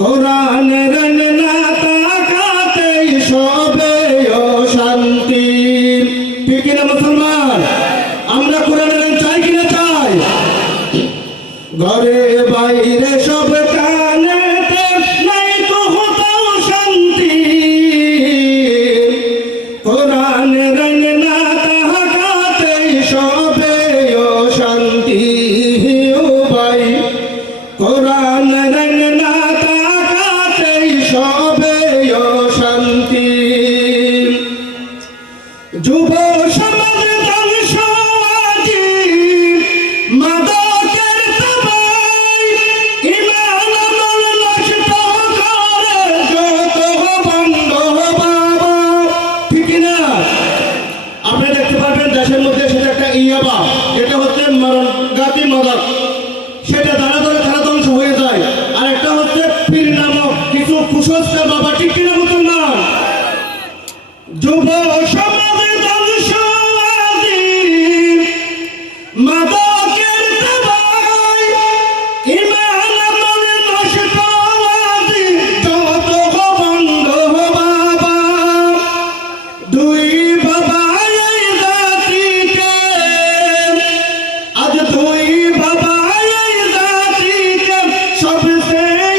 কোরআনের না তাকাতেই সবে অশান্তি। ঠিক কিনা মুসলমান? আমরা কোরআনের চাই কিনা চাই? ঘরে বাইরে সব কানেতে নাই তো কোথাও শান্তি। কোরআনের না তাকাতেই সবে অশান্তি। ও ভাই কোরআনের না তাকাতেই সবে অশান্তি। যুব সমাজ ধ্বংস আজি মাদকের তাবাই, ঈমান আমল নষ্ট করে যত বন্ধ বাবা। ঠিক না? আপনি দেখতে পারবেন দেশের মধ্যে সেটা একটা ইয়াবা, এটা হচ্ছে গাতি মাদক, সেটা ধারা ধরে ধারা ধ্বংস হয়ে যায়। আর একটা হচ্ছে পীর নামক কিছু কুসংস্কার বাবা। ঠিক কিনা মুসলমান? যুব সমাজ ধ্বংস আজি মাদকের তাবাই, ঈমান আমল নষ্ট আজি যত বন্ধ বাবা। দুই বাবা এই জাতিকে, আজ দুই বাবা এই জাতিকে সবচেয়ে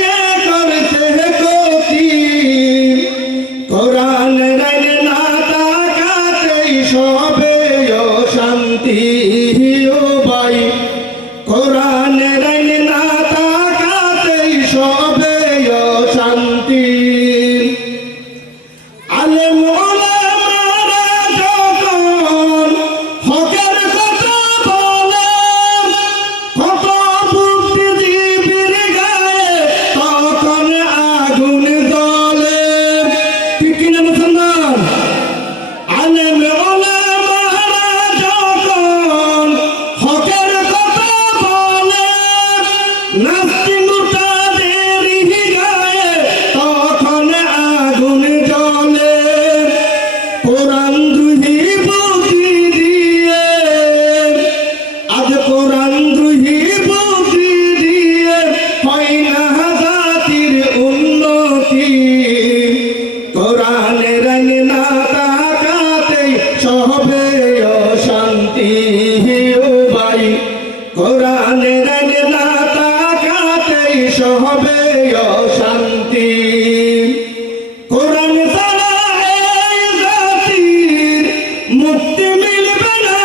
করছে গতি। কোরআনের না তাকাতেই সবে অশান্তি। ও ভাই কোরআনের না তাকাতেই সবে অশান্তি। আলেম ওলামারা যখন হকের কথা বলে, কত বুদ্ধিজীবীর গায়ে তখন আগুন জ্বলে। ঠিক কিনা মুসলমান? আলেম ওলামারা যখন হকের কথা বলে, নাস্তিক মুরতাদের গায়ে তখন আগুন জ্বলে। কোরআন দ্রোহী বুদ্ধি দিয়ে, আজ কোরআন দ্রোহী বুদ্ধি দিয়ে হয় না জাতির উন্নতি। কোরআনের না তাকাতেই সবে অশান্তি। ও ভাই কোরআনের না তাকাতেই সবে অশান্তি। কোরআন ছাড়া এই জাতির মুক্তি মিলবে না,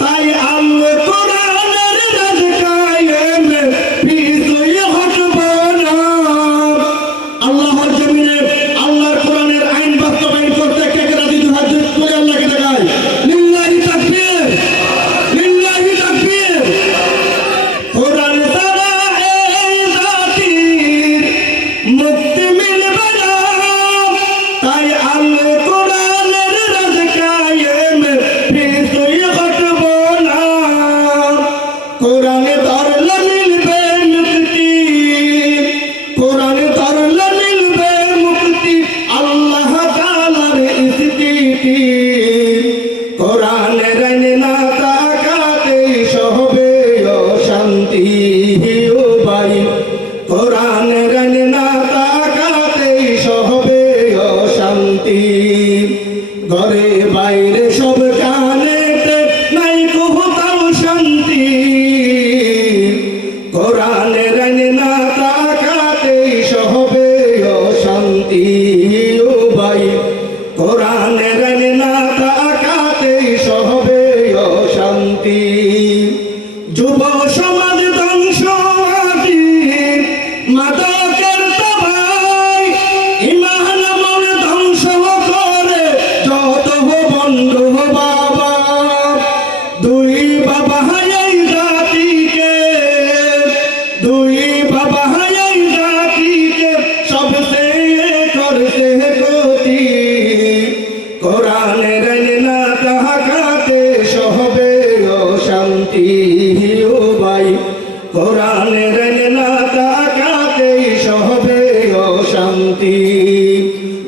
তাই আমরা কোরআনের রাজ কায়েমে পিছুই হটব না। আল্লাহর জমিনে আল্লাহর কোরআনের আইন বাস্তবায়ন করতে কে কে রাজি? দুই হাত তুলে আল্লাহকে দেখায়। লিল্লাহি তাকবীর, লিল্লাহি তাকবীর। কোরআন ছাড়া এই জাতির মুক্তি মিলবে না, তাই আল্লাহ কোরআনের রাজ কায়েমে পিছুই হটব না। কোরআন ধরলে মিলবে মুক্তি, কোরআন ধরলে মিলবে মুক্তি, আল্লাহ তাআলার স্থিতি। কোরআনের না তাকাতেই সবে অশান্তি। ও ভাই কোরআনের না তাকাতেই সবে অশান্তি। ঘরে বাইরে সব কানেতে নাই কোথাও শান্তি। কোরআনের না তাকাতেই সবে অশান্তি। ও ভাই কোরআনের না তাকাতেই সবে অশান্তি। যুব সমাজ ধ্বংস আজি মাদকের তাবাই, ঈমান আমল ধ্বংস করে যত বন্ধ বাবা। দুই বাবা এই জাতিকে, দুই বাবা এই জাতিকে সবচেয়ে করছে গতি। কোরআনের না তাকাতে সবে অশান্তি। ও ভাই কোরআনের না তাকাতেই সবে অশান্তি।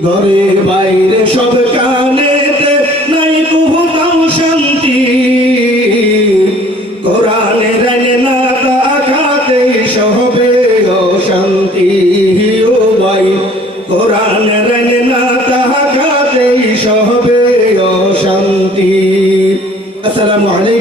ঘরে বাইরে সব কানেতে নাই কোথাও শান্তি। কোরআনের না তাকাতেই সবে অশান্তি। শান্তি ও ভাই কোরআনের না তাহাতেই সবে অশান্তি। আসসালামু আলাইকুম।